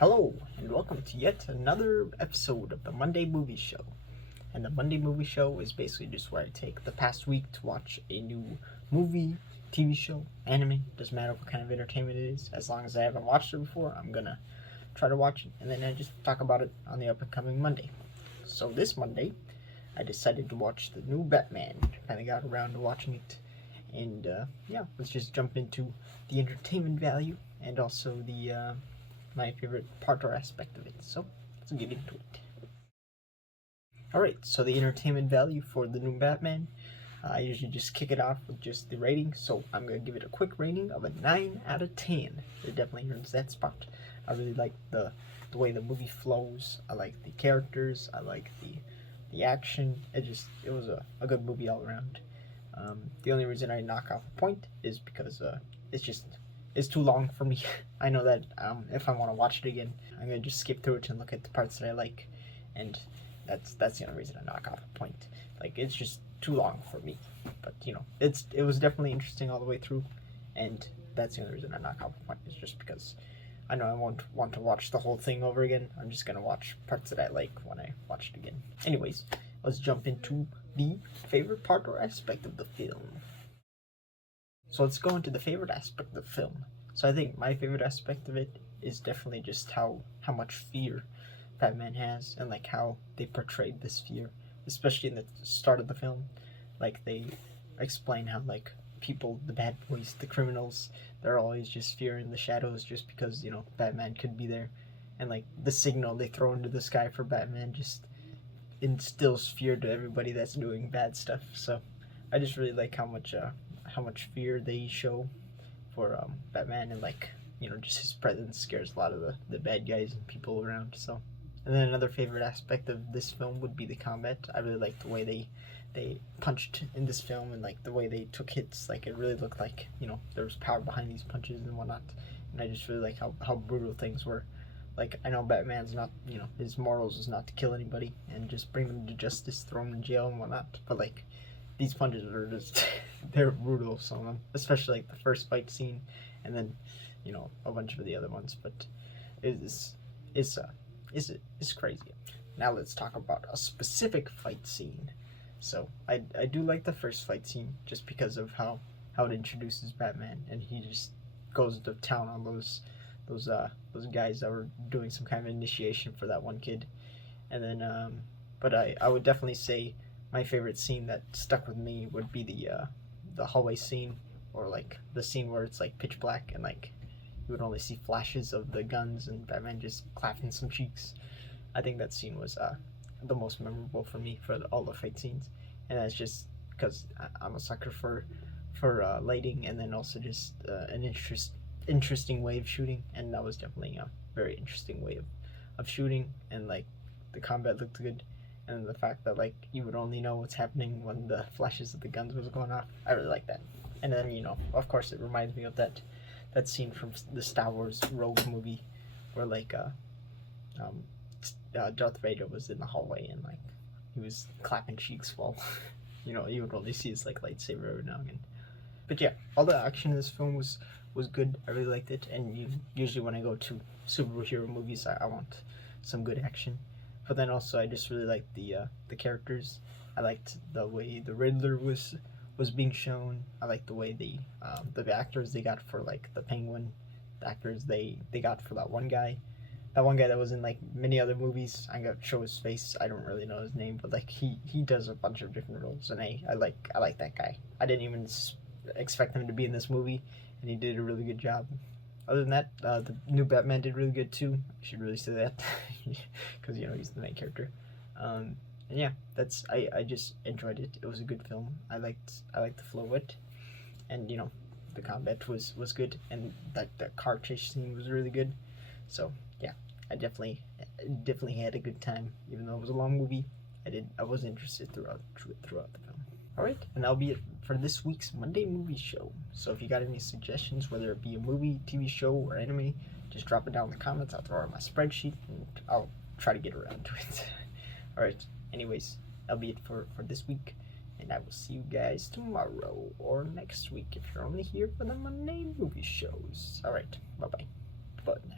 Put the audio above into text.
Hello, and welcome to yet another episode of the Monday Movie Show. And the Monday Movie Show is basically just where I take the past week to watch a new movie, TV show, anime, doesn't matter what kind of entertainment it is. As long as I haven't watched it before, I'm gonna try to watch it, and then I just talk about it on the upcoming Monday. So this Monday, I decided to watch the new Batman. Finally got around to watching it. And yeah, let's just jump into the entertainment value and also the my favorite part or aspect of it. So let's get into it. Alright, so the entertainment value for the new Batman. I usually just kick it off with just the rating, so I'm going to give it a quick rating of a 9 out of 10. It definitely earns that spot. I really like the way the movie flows. I like the characters. I like the action. It was a good movie all around. The only reason I knock off a point is because it's too long for me. I know that if I want to watch it again, I'm gonna just skip through it and look at the parts that I like, and that's the only reason I knock off a point. Like, it's just too long for me. But it was definitely interesting all the way through, and that's the only reason I knock off a point, is just because I know I won't want to watch the whole thing over again. I'm just gonna watch parts that I like when I watch it again. Anyways, let's jump into the favorite part or aspect of the film. So let's go into the favorite aspect of the film. So I think my favorite aspect of it is definitely just how much fear Batman has, and like how they portrayed this fear, especially in the start of the film. Like, they explain how, like, people, the bad boys, the criminals, they're always just fearing the shadows just because Batman could be there, and like the signal they throw into the sky for Batman just instills fear to everybody that's doing bad stuff. So I just really like how much fear they show for Batman, and like just his presence scares a lot of the bad guys and people around. So, and then another favorite aspect of this film would be the combat. I really like the way they punched in this film, and like the way they took hits. Like, it really looked like there was power behind these punches and whatnot. And I just really like how brutal things were. Like, I know Batman's not, his morals is not to kill anybody and just bring them to justice, throw them in jail and whatnot. But like, these punches are just they're brutal. Some of them, especially like the first fight scene, and then a bunch of the other ones. But it's it's uh it's crazy. Now let's talk about a specific fight scene. So I do like the first fight scene just because of how it introduces Batman, and he just goes to town on those guys that were doing some kind of initiation for that one kid. And then but I would definitely say my favorite scene that stuck with me would be the hallway scene, or like the scene where it's like pitch black, and like you would only see flashes of the guns and Batman just clapping some cheeks. I think that scene was the most memorable for me for all the fight scenes, and that's just because I'm a sucker for lighting, and then also just an interesting way of shooting, and that was definitely a very interesting way of shooting, and like the combat looked good, and the fact that like you would only know what's happening when the flashes of the guns was going off. I really like that. And then of course, it reminds me of that scene from the Star Wars Rogue movie, where like um, Darth Vader was in the hallway, and like he was clapping cheeks while you would only see his like lightsaber every now and again. But yeah, all the action in this film was good. I really liked it, and usually when I go to superhero movies, I want some good action. But then also, I just really liked the characters. I liked the way the Riddler was being shown. I liked the way the actors they got for like the Penguin, the actors they got for that one guy that was in like many other movies. I'm gonna show his face. I don't really know his name, but like he does a bunch of different roles, and I like that guy. I didn't even expect him to be in this movie, and he did a really good job. Other than that, the new Batman did really good too. I should really say that, because he's the main character. And yeah, I just enjoyed it. It was a good film. I liked the flow of it, and the combat was good, and that the car chase scene was really good. So yeah, I definitely had a good time, even though it was a long movie. I was interested throughout the film. All right, and that'll be it for this week's Monday Movie Show. So if you got any suggestions, whether it be a movie, TV show, or anime, just drop it down in the comments. I'll throw it on my spreadsheet, and I'll try to get around to it. All right. Anyways, that'll be it for this week, and I will see you guys tomorrow or next week if you're only here for the Monday Movie Shows. All right. Bye bye. Bye now.